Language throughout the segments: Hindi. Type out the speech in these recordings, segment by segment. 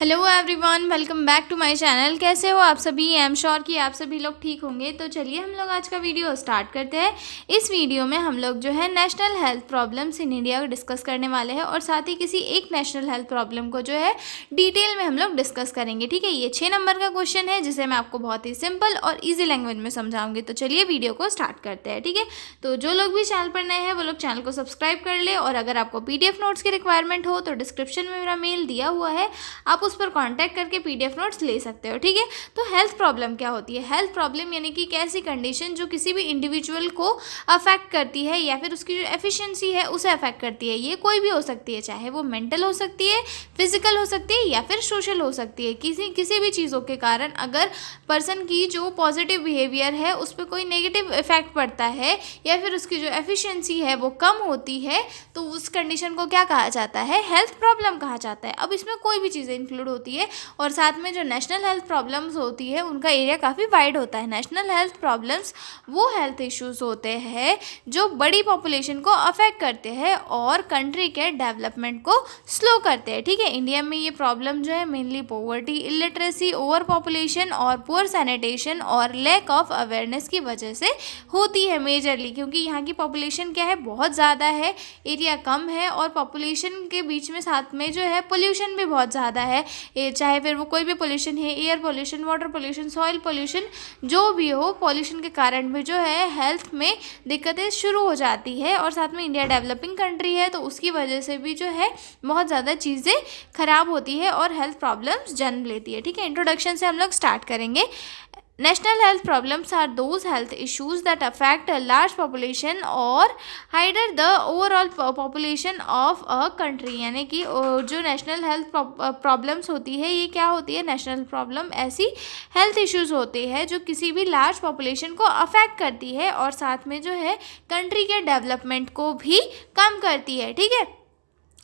Hello everyone, welcome back to my channel. कैसे हो आप सभी? आई एम श्योर कि आप सभी लोग ठीक होंगे। तो चलिए हम लोग आज का वीडियो स्टार्ट करते हैं। इस वीडियो में हम लोग जो है national health problems in India को डिस्कस करने वाले हैं और साथ ही किसी एक नेशनल हेल्थ प्रॉब्लम को जो है डिटेल में हम लोग डिस्कस करेंगे। ठीक है, ये 6 नंबर का क्वेश्चन है जिसे मैं आपको बहुत ही सिंपल और ईजी लैंग्वेज में समझाऊंगी। तो चलिए वीडियो को स्टार्ट करते हैं। ठीक है, तो जो लोग भी चैनल पर नए हैं वो लोग चैनल को सब्सक्राइब कर ले, और अगर आपको PDF नोट्स की रिक्वायरमेंट हो तो डिस्क्रिप्शन में मेरा मेल दिया हुआ है, आप उस पर कांटेक्ट करके PDF नोट्स ले सकते हो। ठीक है, तो हेल्थ प्रॉब्लम क्या होती है? हेल्थ प्रॉब्लम यानी कि एक ऐसी कंडीशन जो किसी भी इंडिविजुअल को अफेक्ट करती है या फिर उसकी जो एफिशिएंसी है उसे अफेक्ट करती है। ये कोई भी हो सकती है, चाहे वो मेंटल हो सकती है, फिजिकल हो सकती है या फिर सोशल हो सकती है। किसी किसी भी चीज़ों के कारण अगर पर्सन की जो पॉजिटिव बिहेवियर है उस पर कोई नेगेटिव इफेक्ट पड़ता है या फिर उसकी जो एफिशिएंसी है वो कम होती है, तो उस कंडीशन को क्या कहा जाता है? हेल्थ प्रॉब्लम कहा जाता है। अब इसमें कोई भी चीज़ें इंक्लूड होती है, और साथ में जो नेशनल हेल्थ प्रॉब्लम्स होती है उनका एरिया काफ़ी वाइड होता है। नेशनल हेल्थ प्रॉब्लम्स वो हेल्थ इश्यूज होते हैं जो बड़ी पॉपुलेशन को अफेक्ट करते हैं और कंट्री के डेवलपमेंट को स्लो करते हैं। ठीक है, इंडिया में ये प्रॉब्लम जो है mainly poverty, illiteracy, over population और पुअर सैनिटेशन और लैक ऑफ अवेयरनेस की वजह से होती है मेजरली, क्योंकि यहाँ की पॉपुलेशन क्या है, बहुत ज़्यादा है, एरिया कम है, और पॉपुलेशन के बीच में साथ में जो है पोल्यूशन भी बहुत ज़्यादा है। चाहे फिर वो कोई भी पोल्यूशन है, air pollution, water pollution, soil pollution, जो भी हो, पोल्यूशन के कारण भी जो है हेल्थ में दिक्कतें शुरू हो जाती है। और साथ में इंडिया डेवलपिंग कंट्री है तो उसकी वजह से भी जो है बहुत ज़्यादा चीज़ें ख़राब होती है और हेल्थ प्रॉब्लम्स जन्म लेती है। ठीक है, इंट्रोडक्शन से हम लोग स्टार्ट करेंगे। National health problems are those health issues that affect a large population or hinder the overall population of a country। यानी कि जो नेशनल हेल्थ प्रॉब्लम्स होती है, ये क्या होती है? नेशनल प्रॉब्लम ऐसी हेल्थ इश्यूज होती है जो किसी भी लार्ज पॉपुलेशन को अफेक्ट करती है और साथ में जो है कंट्री के डेवलपमेंट को भी कम करती है। ठीक है,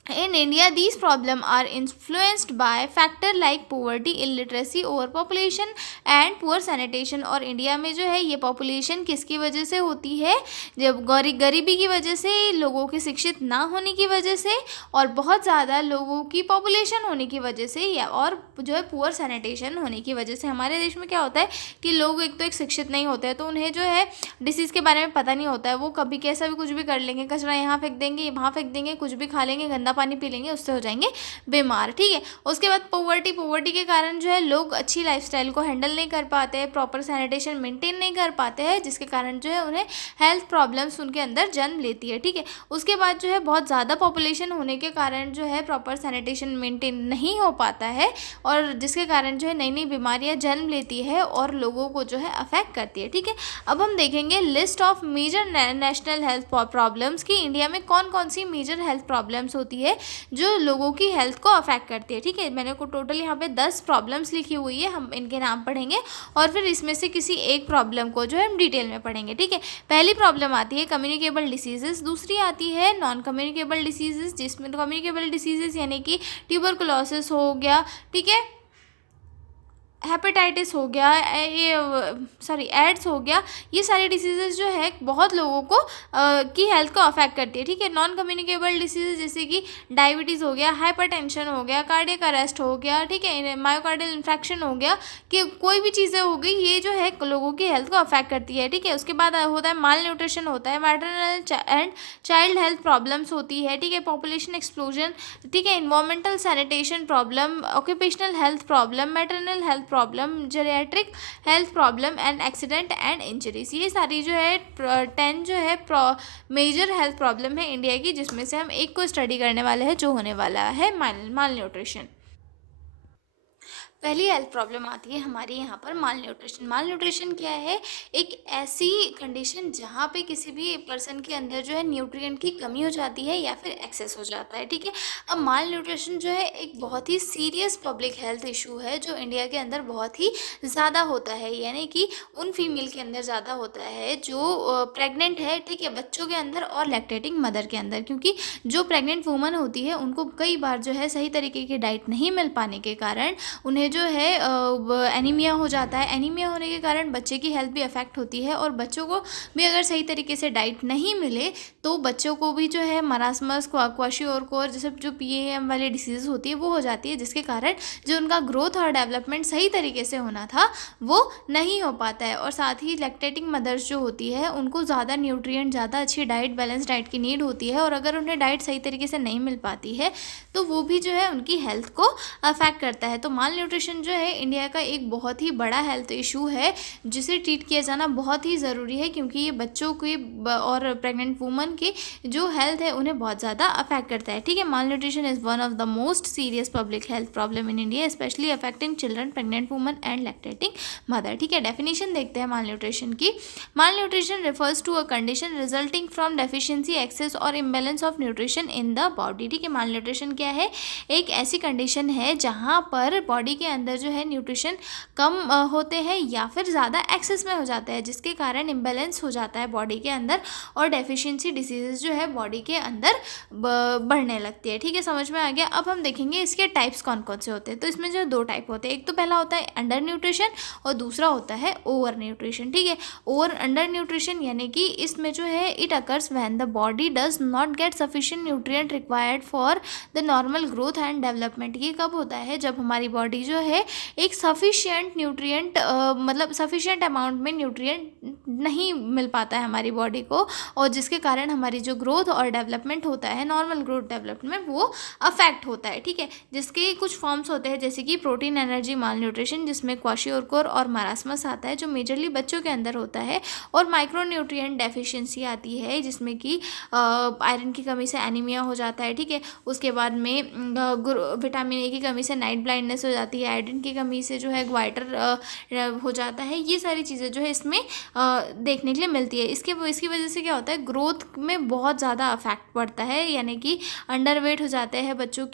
in India, these problems are influenced by factors like poverty, illiteracy, overpopulation and poor sanitation। और इंडिया में जो है ये पॉपुलेशन किसकी वजह से होती है? जब गरीबी की वजह से, लोगों के शिक्षित ना होने की वजह से, और बहुत ज़्यादा लोगों की पॉपुलेशन होने की वजह से, या और जो है पुअर सैनिटेशन होने की वजह से। हमारे देश में क्या होता है कि लोग एक तो एक शिक्षित नहीं होते हैं, तो उन्हें जो है डिसीज़ के बारे में पता नहीं होता है। वो कभी कैसा भी कुछ भी कर लेंगे, कचरा यहाँ फेंक देंगे, वहाँ फेंक देंगे, कुछ भी खा लेंगे, गंदा पानी पी लेंगे, उससे हो जाएंगे बीमार। ठीक है, उसके बाद पोवर्टी के कारण जो है लोग अच्छी लाइफस्टाइल को हैंडल नहीं कर पाते हैं, प्रॉपर सैनिटेशन मेंटेन नहीं कर पाते हैं, जिसके कारण जो है उन्हें हेल्थ प्रॉब्लम्स उनके अंदर जन्म लेती है। ठीक है, उसके बाद जो है बहुत ज़्यादा पॉपुलेशन होने के कारण जो है प्रॉपर सैनिटेशन मेंटेन नहीं हो पाता है, और जिसके कारण जो है नई नई बीमारियां जन्म लेती है और लोगों को जो है अफेक्ट करती है। ठीक है, अब हम देखेंगे list of major national health problems की इंडिया में कौन कौन सी मेजर हेल्थ प्रॉब्लम्स होती है जो लोगों की हेल्थ को अफेक्ट करती है। ठीक है, मैंने को टोटल यहाँ पे 10 प्रॉब्लम्स लिखी हुई है, हम इनके नाम पढ़ेंगे और फिर इसमें से किसी एक प्रॉब्लम को जो है हम डिटेल में पढ़ेंगे। ठीक है, पहली प्रॉब्लम आती है कम्युनिकेबल डिसीजेस, दूसरी आती है नॉन कम्युनिकेबल डिसीजेस, जिसमें कम्युनिकेबल डिसीजेस यानी कि ट्यूबरकुलोसिस हो गया, ठीक है, हेपेटाइटिस हो गया, ये सॉरी एड्स हो गया, ये सारी डिसीजेज जो है बहुत लोगों को की हेल्थ को अफेक्ट करती है। ठीक है, नॉन कम्युनिकेबल डिसीजेज जैसे कि डायबिटीज़ हो गया, हाइपरटेंशन हो गया, कार्डियक अरेस्ट हो गया, ठीक है, मायोकार्डियल इन्फेक्शन हो गया, कि कोई भी चीज़ें हो गई, ये जो है लोगों की हेल्थ को अफेक्ट करती है। ठीक है, उसके बाद होता है माल न्यूट्रिशन, होता है maternal and child health problems होती है। ठीक है, पॉपुलेशन एक्सप्लोजन, ठीक है, environmental sanitation problem, occupational health problem, maternal health problem, geriatric health problem and accident and injuries. ये सारी जो है 10 जो है मेजर हेल्थ प्रॉब्लम है इंडिया की, जिसमें से हम एक को स्टडी करने वाले हैं जो होने वाला है माल न्यूट्रिशन। पहली हेल्थ प्रॉब्लम आती है हमारी यहाँ पर माल न्यूट्रिशन। माल न्यूट्रिशन क्या है? एक ऐसी कंडीशन जहाँ पे किसी भी पर्सन के अंदर जो है न्यूट्रिएंट की कमी हो जाती है या फिर एक्सेस हो जाता है। ठीक है, अब माल न्यूट्रिशन जो है एक बहुत ही सीरियस पब्लिक हेल्थ इशू है जो इंडिया के अंदर बहुत ही ज़्यादा होता है, यानी कि उन फीमेल के अंदर ज़्यादा होता है जो प्रेग्नेंट है, ठीक है, बच्चों के अंदर और लैक्टेटिंग मदर के अंदर, क्योंकि जो प्रेग्नेंट वूमन होती है उनको कई बार जो है सही तरीके की डाइट नहीं मिल पाने के कारण उन्हें जो है एनीमिया हो जाता है। एनीमिया होने के कारण बच्चे की हेल्थ भी अफेक्ट होती है और बच्चों को भी अगर सही तरीके से डाइट नहीं मिले तो बच्चों को भी जो है मरासमस, क्वाशियोरकोर जैसे जो पीएएम वाली डिसीज़ होती है वो हो जाती है, जिसके कारण जो उनका ग्रोथ और डेवलपमेंट सही तरीके से होना था वो नहीं हो पाता है। और साथ ही लैक्टेटिंग मदर्स जो होती है उनको ज़्यादा न्यूट्रिएंट, ज़्यादा अच्छी डाइट, बैलेंस डाइट की नीड होती है और अगर उन्हें डाइट सही तरीके से नहीं मिल पाती है तो वो भी जो है उनकी हेल्थ को अफेक्ट करता है। तो माल न्यूट्रिशन जो है इंडिया का एक बहुत ही बड़ा हेल्थ इशू है जिसे ट्रीट किया जाना बहुत ही ज़रूरी है, क्योंकि ये बच्चों की और प्रेग्नेंट वुमन की जो हेल्थ है उन्हें बहुत ज़्यादा अफेक्ट करता है। ठीक है, malnutrition is one of the most serious public health problem in India, specially affecting children, pregnant woman and lactating mother. ठीक है, डेफिनेशन देखते हैं माल न्यूट्रिशन की। Malnutrition refers to a condition resulting from deficiency, excess और imbalance of nutrition in the body. ठीक है, माल न्यूट्रिशन क्या है? एक ऐसी कंडीशन है जहाँ पर बॉडी के अंदर जो है न्यूट्रिशन कम होते हैं या फिर ज़्यादा एक्सेस में हो जाता है, जिसके कारण इम्बैलेंस हो जाता है बॉडी के अंदर और डेफिशिएंसी डिसीजेज जो है बॉडी के अंदर बढ़ने लगती है। ठीक है, समझ में आ गया। अब हम देखेंगे इसके टाइप्स कौन कौन से होते हैं। तो इसमें जो 2 टाइप होते हैं, एक तो पहला होता है अंडर न्यूट्रिशन और दूसरा होता है ओवर न्यूट्रिशन। ठीक है, ओवर अंडर न्यूट्रिशन यानी कि इसमें जो है it occurs when the body does not gate sufficient nutrient required for the normal growth and development. ये कब होता है? जब हमारी बॉडी जो है एक सफिशिएंट न्यूट्रिएंट मतलब सफिशिएंट अमाउंट में न्यूट्रिएंट नहीं मिल पाता है हमारी बॉडी को, और जिसके कारण हमारी जो ग्रोथ और डेवलपमेंट होता है, नॉर्मल ग्रोथ डेवलपमेंट, वो अफेक्ट होता है। ठीक है, जिसके कुछ फॉर्म्स होते हैं जैसे कि प्रोटीन एनर्जी माल न्यूट्रिशन, जिसमें क्वाशियोरकोर और मरासमस आता है जो मेजरली बच्चों के अंदर होता है, और माइक्रोन्यूट्रिएंट डेफिशिएंसी आती है जिसमें कि आयरन की कमी से एनीमिया हो जाता है। ठीक है, उसके बाद में विटामिन ए की कमी से नाइट ब्लाइंडनेस हो जाती है, आयरन की कमी से जो है ग्वाइटर हो जाता है। ये सारी चीज़ें जो है इसमें देखने के लिए मिलती है। इसकी वजह से क्या होता है? ग्रोथ में बहुत ज़्यादा अफेक्ट पड़ता है, यानी कि अंडर वेट हो जाते हैं बच्चों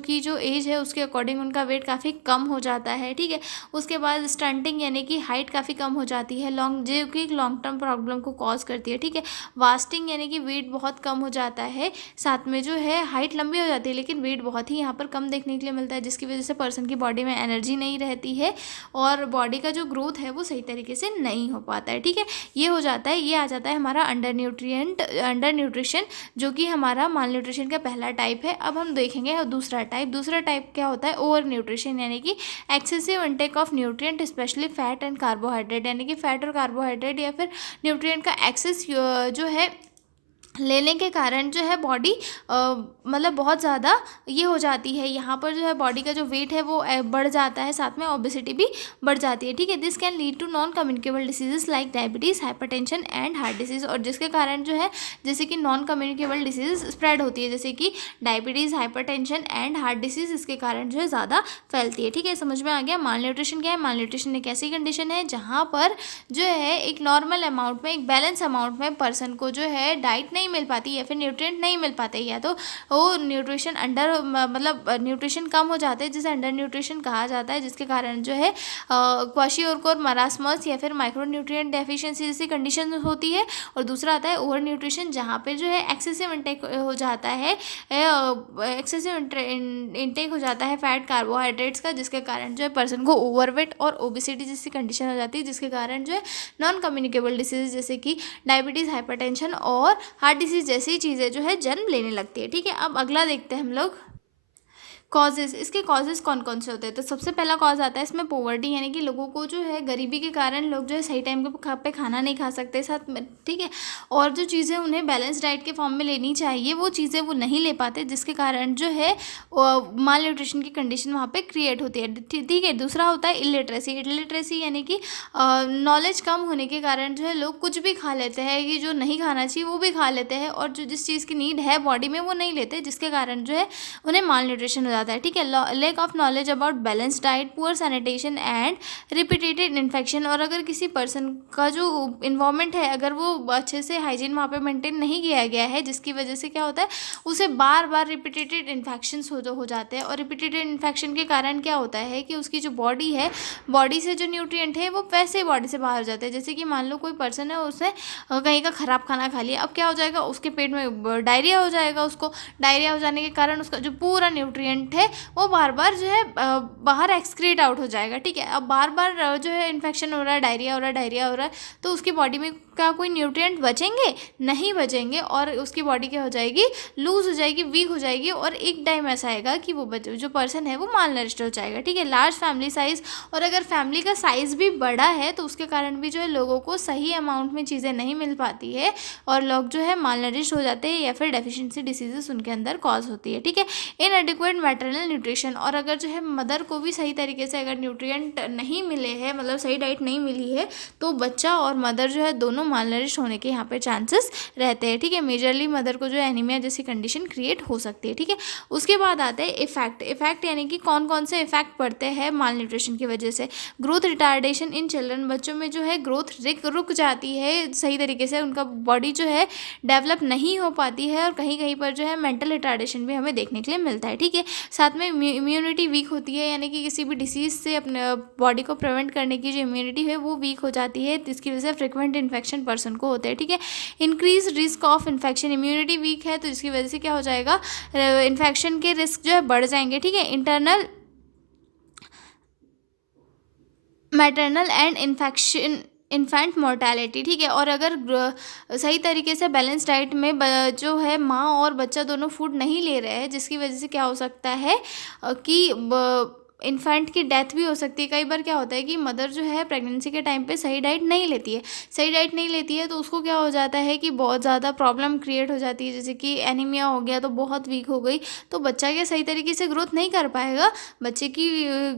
की जो एज है उसके अकॉर्डिंग उनका वेट काफ़ी कम हो जाता है। ठीक है, उसके बाद स्टंटिंग यानी कि हाइट काफ़ी कम हो जाती है, जो कि लॉन्ग टर्म प्रॉब्लम को कॉज करती है। ठीक है, वास्टिंग यानी कि वेट बहुत कम हो जाता है, साथ में जो है हाइट लंबी हो जाती है लेकिन वेट बहुत ही यहाँ पर कम देखने के लिए मिलता है, जिसकी वजह से पर्सन की बॉडी में एनर्जी नहीं रहती है और बॉडी का जो ग्रोथ है वो सही तरीके से नहीं हो पाता है। ठीक है, ये हो जाता है, ये आ जाता है हमारा अंडर न्यूट्रिशन, जो कि हमारा माल न्यूट्रिशन का पहला टाइप है। अब हम देखेंगे दूसरा टाइप क्या होता है? ओवर न्यूट्रिशन, यानी कि excessive intake of nutrient specially fat and carbohydrate, यानी कि फैट और कार्बोहाइड्रेट या फिर न्यूट्रिएंट का एक्सेस जो है लेने के कारण जो है बॉडी मतलब बहुत ज़्यादा ये हो जाती है, यहाँ पर जो है बॉडी का जो वेट है वो बढ़ जाता है, साथ में ओबेसिटी भी बढ़ जाती है। ठीक है, this can lead to non communicable diseases like diabetes, hypertension and heart disease, और जिसके कारण जो है जैसे कि नॉन कम्युनिकेबल डिसीज स्प्रेड होती है, जैसे कि diabetes, hypertension and heart disease, इसके कारण जो है ज़्यादा फैलती है। ठीक है, समझ में आ गया। माल न्यूट्रिशन क्या है? माल न्यूट्रिशन एक ऐसी कंडीशन है जहाँ पर जो है एक नॉर्मल अमाउंट में, एक बैलेंस अमाउंट में पर्सन को जो है डाइट नहीं मिल पाती या फिर न्यूट्रिएंट नहीं मिल पाते, या तो वो न्यूट्रिशन मतलब न्यूट्रिशन कम हो जाते हैं जिसे अंडर न्यूट्रिशन कहा जाता है, जिसके कारण जो है क्वाशियोरकोर, मरासमस या फिर माइक्रोन्यूट्रिएंट डेफिशिएंसी जैसी कंडीशन होती है। और दूसरा आता है ओवर न्यूट्रिशन, जहाँ पे जो है एक्सेसिव इंटेक हो जाता है, इंटेक हो जाता है फैट, कार्बोहाइड्रेट्स का, जिसके कारण जो है पर्सन को ओवरवेट और ओबेसिटी जैसी कंडीशन हो जाती है, जिसके कारण जो है नॉन कम्युनिकेबल डिसीज जैसे कि डायबिटीज़, हाइपरटेंशन और हार्ट डिसीज जैसी चीज़ें जो है जन्म लेने लगती है। ठीक है, अब अगला देखते हैं हम लोग कॉजेज़। इसके कॉजेज़ कौन कौन से होते हैं? तो सबसे पहला कॉज आता है इसमें पॉवर्टी, यानी कि लोगों को जो है गरीबी के कारण लोग जो है सही टाइम पे खाना नहीं खा सकते साथ में। ठीक है, और जो चीज़ें उन्हें बैलेंस डाइट के फॉर्म में लेनी चाहिए वो चीज़ें वो नहीं ले पाते, जिसके कारण जो है माल न्यूट्रिशन की कंडीशन वहाँ पे क्रिएट होती है। ठीक है, दूसरा होता है इलिटरेसी यानी कि नॉलेज कम होने के कारण जो है लोग कुछ भी खा लेते हैं, कि जो नहीं खाना चाहिए वो भी खा लेते हैं, और जो जिस चीज़ की नीड है बॉडी में वो नहीं लेते, जिसके कारण जो है उन्हें माल न्यूट्रिशन हो जाता है। ठीक है, lack of knowledge about balance diet, poor sanitation and repeated infection, और अगर किसी पर्सन का जो इन्वायरमेंट है अगर वो अच्छे से हाइजीन वहाँ पे मेंटेन नहीं किया गया है, जिसकी वजह से क्या होता है उसे बार बार रिपीटेड इन्फेक्शंस हो जाते हैं, और रिपीटेड इन्फेक्शन के कारण क्या होता है कि उसकी जो बॉडी है, बॉडी से जो न्यूट्रिएंट है वो वैसे ही बॉडी से बाहर हो जाते हैं। जैसे कि मान लो कोई पर्सन है, उसने कहीं का ख़राब खाना खा लिया, अब क्या हो जाएगा, उसके पेट में डायरिया हो जाएगा। उसको डायरिया हो जाने के कारण उसका जो पूरा न्यूट्रिएंट न्यूट्रिएंट है वो बार बार जो है बाहर एक्सक्रीट आउट हो जाएगा, ठीक है। अब बार बार जो है इन्फेक्शन हो रहा है, डायरिया हो रहा है, तो उसकी बॉडी में क्या कोई न्यूट्रिएंट बचेंगे? नहीं बचेंगे, और उसकी बॉडी क्या हो जाएगी? लूज हो जाएगी, वीक हो जाएगी, और एक टाइम ऐसा आएगा कि वो जो पर्सन है वो माल नरिश्ड हो जाएगा, ठीक है। लार्ज फैमिली साइज, और अगर फैमिली का साइज़ भी बड़ा है तो उसके कारण भी जो है लोगों को सही अमाउंट में चीज़ें नहीं मिल पाती है, और लोग जो है माल नरिश्ड हो जाते हैं, या फिर डेफिशिएंसी डिसीजेस उनके अंदर कॉज होती है, ठीक है। इनएडिक्वेट मैटरनल न्यूट्रिशन, और अगर जो है मदर को भी सही तरीके से अगर न्यूट्रिएंट नहीं मिले हैं, मतलब सही डाइट नहीं मिली है, तो बच्चा और मदर जो है दोनों माल नरिश्ड होने के यहाँ पे चांसेस रहते हैं, ठीक है। मेजरली मदर को जो है एनीमिया जैसी कंडीशन क्रिएट हो सकती है, ठीक है। उसके बाद आते हैं इफेक्ट यानी कि कौन कौन से इफेक्ट पड़ते हैं माल न्यूट्रिशन की वजह से। ग्रोथ रिटार्डेशन इन चिल्ड्रन, बच्चों में जो है ग्रोथ रुक जाती है सही तरीके से, उनका बॉडी जो है डेवलप नहीं हो पाती है, और कहीं कहीं पर जो है मेंटल रिटार्डेशन भी हमें देखने के लिए मिलता है, ठीक है। साथ में इम्यूनिटी वीक होती है, यानी कि किसी भी डिसीज़ से अपने बॉडी को प्रिवेंट करने की जो इम्यूनिटी है वो वीक हो जाती है, जिसकी वजह से फ्रिक्वेंट इन्फेक्शन पर्सन को होते हैं, ठीक है। Increase risk of infection, immunity weak है तो जिसकी वजह से क्या हो जाएगा? इन्फेक्शन के रिस्क जो है बढ़ जाएंगे, ठीक है। Internal maternal and infection infant mortality, ठीक है। और अगर सही तरीके से बैलेंस डाइट में जो है माँ और बच्चा दोनों फूड नहीं ले रहे हैं, जिसकी वजह से क्या हो सकता है कि इन्फेंट की डेथ भी हो सकती है। कई बार क्या होता है कि मदर जो है प्रेगनेंसी के टाइम पे सही डाइट नहीं लेती है, तो उसको क्या हो जाता है कि बहुत ज़्यादा प्रॉब्लम क्रिएट हो जाती है, जैसे कि एनीमिया हो गया तो बहुत वीक हो गई, तो बच्चा क्या सही तरीके से ग्रोथ नहीं कर पाएगा, बच्चे की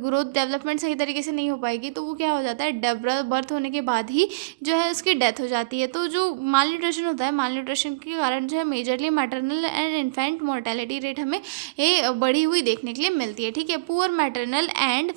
ग्रोथ डेवलपमेंट सही तरीके से नहीं हो पाएगी, तो वो क्या हो जाता है बर्थ होने के बाद ही जो है उसकी डेथ हो जाती है। तो जो माल न्यूट्रिशन होता है, माल न्यूट्रिशन के कारण जो है majorly maternal and infant mortality rate हमें ये बढ़ी हुई देखने के लिए मिलती है, ठीक है। Poor mental and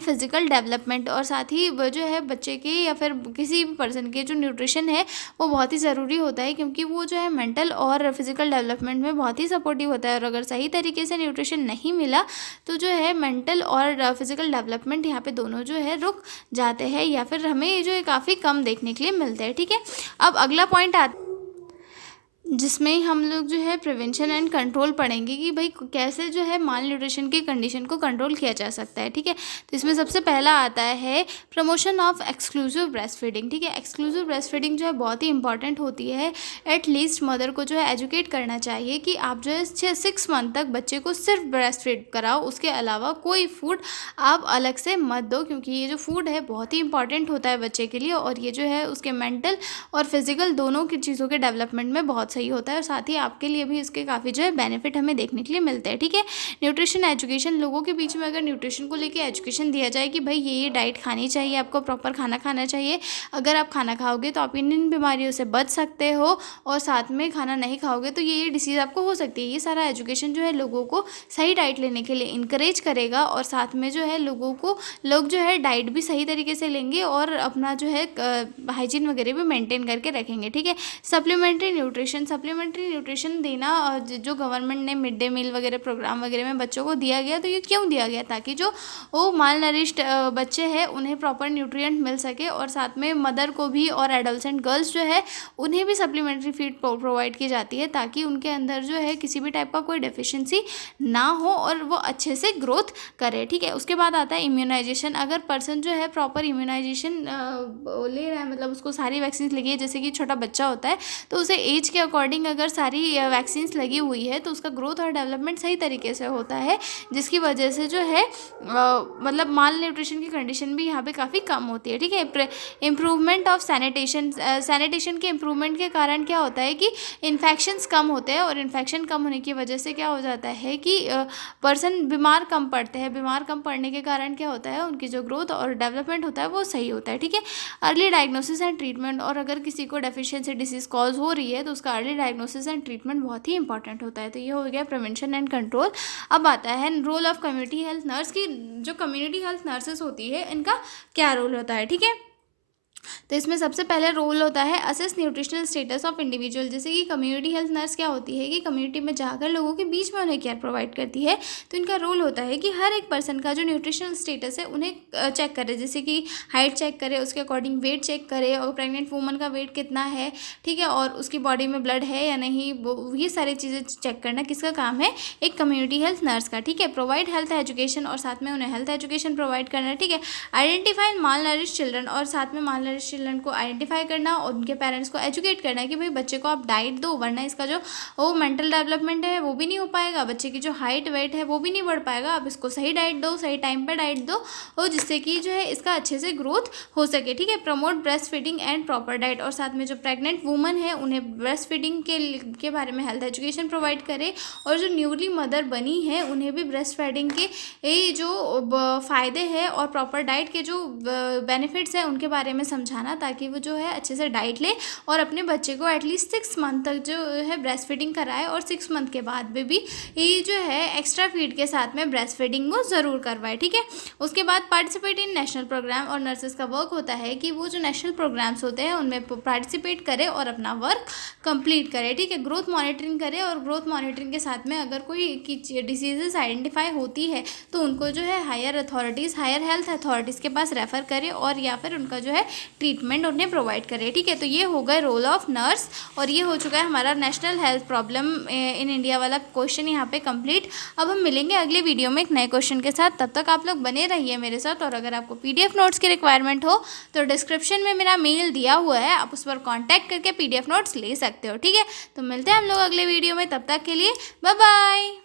physical development, और साथ ही वो जो है बच्चे के या फिर किसी भी पर्सन के जो न्यूट्रिशन है वो बहुत ही ज़रूरी होता है, क्योंकि वो जो है मेंटल और फिजिकल डेवलपमेंट में बहुत ही सपोर्टिव होता है, और अगर सही तरीके से न्यूट्रिशन नहीं मिला तो जो है मेंटल और फिजिकल डेवलपमेंट यहाँ पे दोनों जो है रुक जाते हैं, या फिर हमें ये जो है काफ़ी कम देखने के लिए मिलते हैं, ठीक है। अब अगला पॉइंट आता जिसमें हम लोग जो है प्रिवेंशन एंड कंट्रोल पढ़ेंगे कि भाई कैसे जो है माल न्यूट्रिशन की कंडीशन को कंट्रोल किया जा सकता है, ठीक है। तो इसमें सबसे पहला आता है promotion of exclusive breast feeding, ठीक है। एक्सक्लूसिव ब्रेस्ट फीडिंग जो है बहुत ही इंपॉर्टेंट होती है। एटलीस्ट मदर को जो है एजुकेट करना चाहिए कि आप जो है 6 मंथ तक बच्चे को सिर्फ ब्रेस्ट फीड कराओ, उसके अलावा कोई फूड आप अलग से मत दो, क्योंकि ये जो फूड है बहुत ही इंपॉर्टेंट होता है बच्चे के लिए, और ये जो है उसके मेंटल और फिजिकल दोनों की चीज़ों के डेवलपमेंट में बहुत सही होता है, और साथ ही आपके लिए भी इसके काफ़ी जो है बेनिफिट हमें देखने के लिए मिलते हैं, ठीक है। न्यूट्रिशन एजुकेशन, लोगों के बीच में अगर न्यूट्रिशन को लेके एजुकेशन दिया जाए कि भाई ये डाइट खानी चाहिए, आपको प्रॉपर खाना खाना चाहिए, अगर आप खाना खाओगे तो आप इन बीमारियों से बच सकते हो, और साथ में खाना नहीं खाओगे तो ये डिसीज़ आपको हो सकती है। ये सारा एजुकेशन जो है लोगों को सही डाइट लेने के लिए इंकरेज करेगा, और साथ में जो है लोग जो है डाइट भी सही तरीके से लेंगे, और अपना जो है हाइजीन वगैरह भी मेंटेन करके रखेंगे, ठीक है। सप्लीमेंट्री न्यूट्रिशन देना, जो गवर्नमेंट ने मिड डे मील वगैरह प्रोग्राम वगैरह में बच्चों को दिया गया, तो ये क्यों दिया गया? ताकि जो वो माल नरिश्ड बच्चे हैं उन्हें प्रॉपर न्यूट्रिएंट मिल सके, और साथ में मदर को भी और एडोलसेंट गर्ल्स जो है उन्हें भी सप्लीमेंट्री फीड प्रोवाइड की जाती है, ताकि उनके अंदर जो है किसी भी टाइप का कोई डेफिशिएंसी ना हो और वो अच्छे से ग्रोथ करे, ठीक है। उसके बाद आता है इम्यूनाइजेशन। अगर पर्सन जो है प्रॉपर इम्यूनाइजेशन ले रहा है, मतलब उसको सारी वैक्सीन लगी है, जैसे कि छोटा बच्चा होता है तो उसे एज के अकॉर्डिंग अगर सारी वैक्सीन्स लगी हुई है तो उसका ग्रोथ और डेवलपमेंट सही तरीके से होता है, जिसकी वजह से जो है मतलब माल न्यूट्रिशन की कंडीशन भी यहाँ पे काफ़ी कम होती है, ठीक है। इम्प्रूवमेंट ऑफ सैनिटेशन के इम्प्रूवमेंट के कारण क्या होता है कि इन्फेक्शंस कम होते हैं, और इन्फेक्शन कम होने की वजह से क्या हो जाता है कि पर्सन बीमार कम पड़ते हैं। बीमार कम पड़ने के कारण क्या होता है, उनकी जो ग्रोथ और डेवलपमेंट होता है वो सही होता है, ठीक है। अर्ली डायग्नोसिस एंड ट्रीटमेंट, और अगर किसी को डेफिशिएंसी डिसीज कॉज हो रही है तो उसका अर्ली डायग्नोसिस एंड ट्रीटमेंट बहुत ही इंपॉर्टेंट होता है। तो ये हो गया प्रिवेंशन एंड कंट्रोल। अब आता है role of community health nurse की। जो कम्युनिटी हेल्थ नर्सेस होती है इनका क्या रोल होता है, ठीक है। तो इसमें सबसे पहले रोल होता है assess nutritional status of individual. जैसे कि कम्युनिटी हेल्थ नर्स क्या होती है कि कम्युनिटी में जाकर लोगों के बीच में उन्हें केयर प्रोवाइड करती है। तो इनका रोल होता है कि हर एक पर्सन का जो न्यूट्रिशनल स्टेटस है उन्हें चेक करे। जैसे कि हाइट चेक करे, उसके अकॉर्डिंग वेट चेक करे, और प्रेग्नेंट वूमन का वेट कितना है, ठीक है, और उसकी बॉडी में ब्लड है या नहीं, वो ये सारी चीज़ें चेक करना किसका काम है, एक कम्युनिटी हेल्थ नर्स का, ठीक है। प्रोवाइड हेल्थ एजुकेशन, और साथ में उन्हें हेल्थ एजुकेशन प्रोवाइड करना, ठीक है। आइडेंटिफाई माल नरिश चिल्ड्रन, और साथ में माल नरिश चिल्ड्रन को आइडेंटिफाई करना और उनके पेरेंट्स को एजुकेट करना कि भाई बच्चे को आप डाइट दो, वरना इसका जो वो मेंटल डेवलपमेंट है वो भी नहीं हो पाएगा, बच्चे की जो हाइट वेट है वो भी नहीं बढ़ पाएगा। आप इसको सही डाइट दो, सही टाइम पे डाइट दो, और जिससे कि जो है इसका अच्छे से ग्रोथ हो सके, ठीक है। Promote breast feeding and proper diet, और साथ में जो प्रेग्नेंट वुमन है उन्हें ब्रेस्ट फीडिंग के बारे में हेल्थ एजुकेशन प्रोवाइड करे, और जो न्यूली मदर बनी है उन्हें भी ब्रेस्ट फीडिंग के ये जो फ़ायदे हैं और प्रॉपर डाइट के जो बेनिफिट्स हैं उनके बारे में समझाना, ताकि वो जो है अच्छे से डाइट ले और अपने बच्चे को एटलीस्ट 6 मंथ तक जो है ब्रेस्ट फीडिंग कराए, और 6 मंथ के बाद में भी ये जो है एक्स्ट्रा फीड के साथ में ब्रेस्ट फीडिंग वो ज़रूर करवाए, ठीक है। उसके बाद पार्टिसिपेट इन नेशनल प्रोग्राम, और नर्सेज का वर्क होता है कि वो जो नेशनल प्रोग्राम्स होते हैं उनमें पार्टिसिपेट करे और अपना वर्क कंप्लीट करे, ठीक है। ग्रोथ मॉनिटरिंग करे, और ग्रोथ मॉनिटरिंग के साथ में अगर कोई डिसीजेस आइडेंटिफाई होती है तो उनको जो है हायर हेल्थ अथॉरिटीज़ के पास रेफ़र करे, और या फिर उनका जो है ट्रीटमेंट उन्हें प्रोवाइड करे, ठीक है। तो ये हो गए रोल ऑफ नर्स, और ये हो चुका है हमारा national health problem in India वाला क्वेश्चन यहाँ पे कंप्लीट। अब हम मिलेंगे अगले वीडियो में एक नए क्वेश्चन के साथ, तब तक आप लोग बने रहिए मेरे साथ। और अगर आपको PDF नोट्स की रिक्वायरमेंट हो तो डिस्क्रिप्शन में मेरा मेल दिया हुआ है, आप उस पर कॉन्टैक्ट करके PDF नोट्स ले सकते हो, ठीक है। तो मिलते हैं हम लोग अगले वीडियो में, तब तक के लिए बाय बाय।